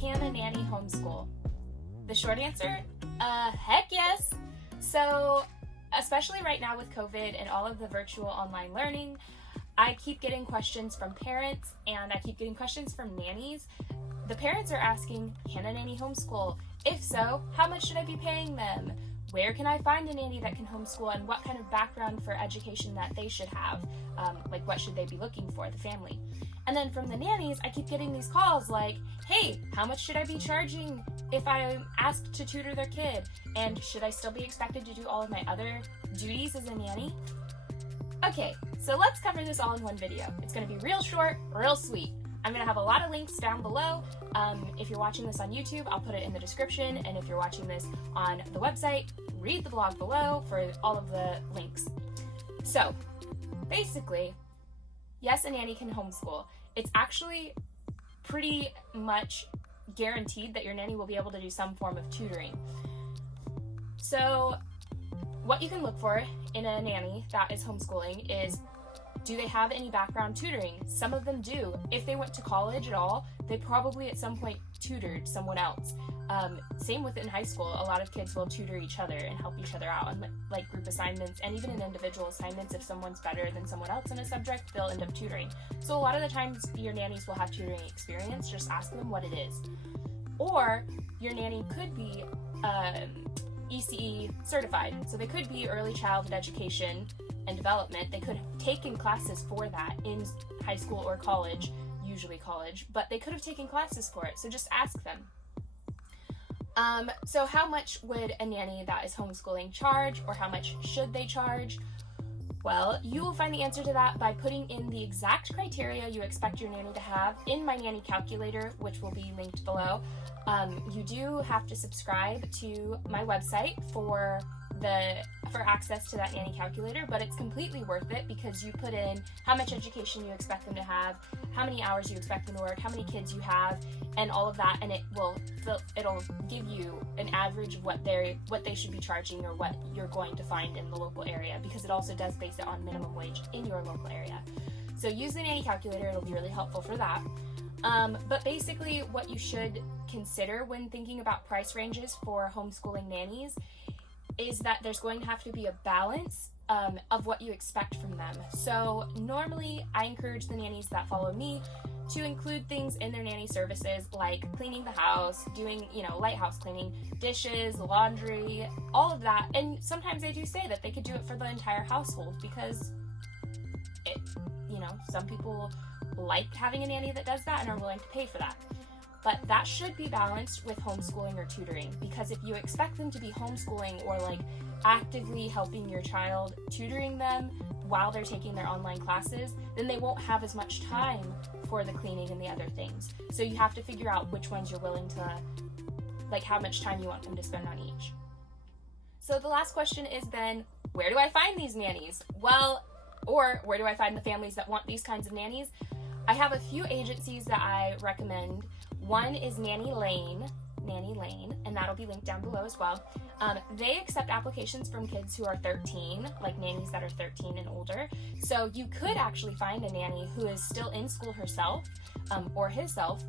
Can a nanny homeschool? The short answer, heck yes. So, especially right now with COVID and all of the virtual online learning, I keep getting questions from parents and I keep getting questions from nannies. The parents are asking, can a nanny homeschool? If so, how much should I be paying them? Where can I find a nanny that can homeschool, and what kind of background for education that they should have? Like, what should they be looking for, the family? And then from the nannies, I keep getting these calls like, hey, how much should I be charging if I'm asked to tutor their kid? And should I still be expected to do all of my other duties as a nanny? Okay, so let's cover this all in one video. It's gonna be real short, real sweet. I'm gonna have a lot of links down below. If you're watching this on YouTube, I'll put it in the description. And if you're watching this on the website, read the blog below for all of the links. So basically, yes, a nanny can homeschool. It's actually pretty much guaranteed that your nanny will be able to do some form of tutoring. So what you can look for in a nanny that is homeschooling is, do they have any background tutoring? Some of them do. If they went to college at all, they probably at some point tutored someone else. Same with in high school, a lot of kids will tutor each other and help each other out on like group assignments, and even in individual assignments. If someone's better than someone else in a subject, they'll end up tutoring. So a lot of the times your nannies will have tutoring experience. Just ask them what it is. Or your nanny could be ECE certified. So they could be early childhood education and development. They could have taken classes for that in high school or college, usually college, but they could have taken classes for it. So just ask them. So how much would a nanny that is homeschooling charge, or how much should they charge? Well, you will find the answer to that by putting in the exact criteria you expect your nanny to have in my nanny calculator, which will be linked below. You do have to subscribe to my website for access to that nanny calculator, but it's completely worth it because you put in how much education you expect them to have, how many hours you expect them to work, how many kids you have, and all of that, and it'll give you an average of what they should be charging, or what you're going to find in the local area, because it also does base it on minimum wage in your local area. So use the nanny calculator, it'll be really helpful for that. But basically what you should consider when thinking about price ranges for homeschooling nannies is that there's going to have to be a balance of what you expect from them. So normally I encourage the nannies that follow me to include things in their nanny services like cleaning the house, doing, light house cleaning, dishes, laundry, all of that. And sometimes they do say that they could do it for the entire household because some people like having a nanny that does that and are willing to pay for that. But that should be balanced with homeschooling or tutoring, because if you expect them to be homeschooling or like actively helping your child, tutoring them while they're taking their online classes, then they won't have as much time for the cleaning and the other things. So you have to figure out which ones you're willing to, like how much time you want them to spend on each. So the last question is then, where do I find these nannies? Or where do I find the families that want these kinds of nannies? I have a few agencies that I recommend. One is Nanny Lane, and that'll be linked down below as well. They accept applications from kids who are 13, like nannies that are 13 and older. So you could actually find a nanny who is still in school herself, or himself,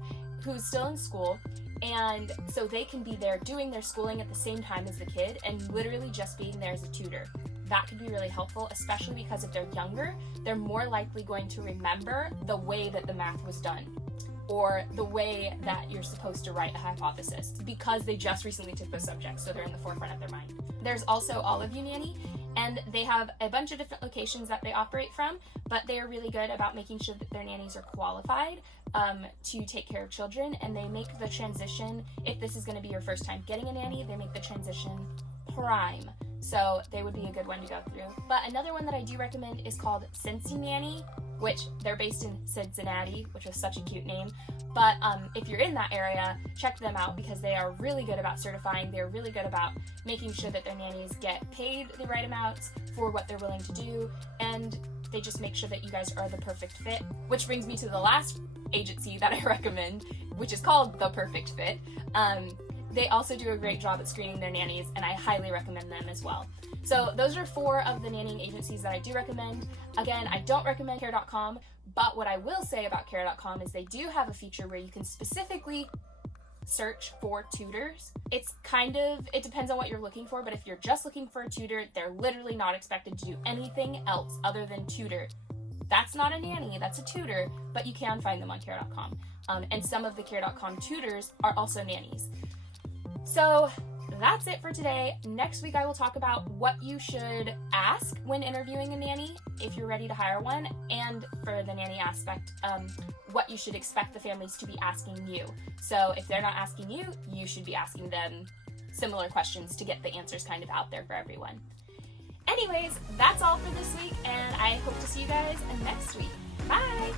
who's still in school, and so they can be there doing their schooling at the same time as the kid and literally just being there as a tutor. That could be really helpful, especially because if they're younger, they're more likely going to remember the way that the math was done, or the way that you're supposed to write a hypothesis, because they just recently took those subjects, so they're in the forefront of their mind. There's also All of You Nanny, and they have a bunch of different locations that they operate from, but they are really good about making sure that their nannies are qualified to take care of children, and they make the transition, if this is going to be your first time getting a nanny, they make the transition prime. So they would be a good one to go through. But another one that I do recommend is called Cincy Nanny, which they're based in Cincinnati, which is such a cute name. But if you're in that area, check them out because they are really good about certifying. They're really good about making sure that their nannies get paid the right amounts for what they're willing to do, and they just make sure that you guys are the perfect fit. Which brings me to the last agency that I recommend, which is called The Perfect Fit. They also do a great job at screening their nannies, and I highly recommend them as well. So those are 4 of the nannying agencies that I do recommend. Again, I don't recommend care.com, but what I will say about care.com is they do have a feature where you can specifically search for tutors. It depends on what you're looking for, but if you're just looking for a tutor, they're literally not expected to do anything else other than tutor. That's not a nanny, that's a tutor, but you can find them on care.com. And some of the care.com tutors are also nannies. So that's it for today. Next week I will talk about what you should ask when interviewing a nanny if you're ready to hire one, and for the nanny aspect, what you should expect the families to be asking you. So if they're not asking you, you should be asking them similar questions to get the answers kind of out there for everyone. Anyways, that's all for this week, and I hope to see you guys next week. Bye!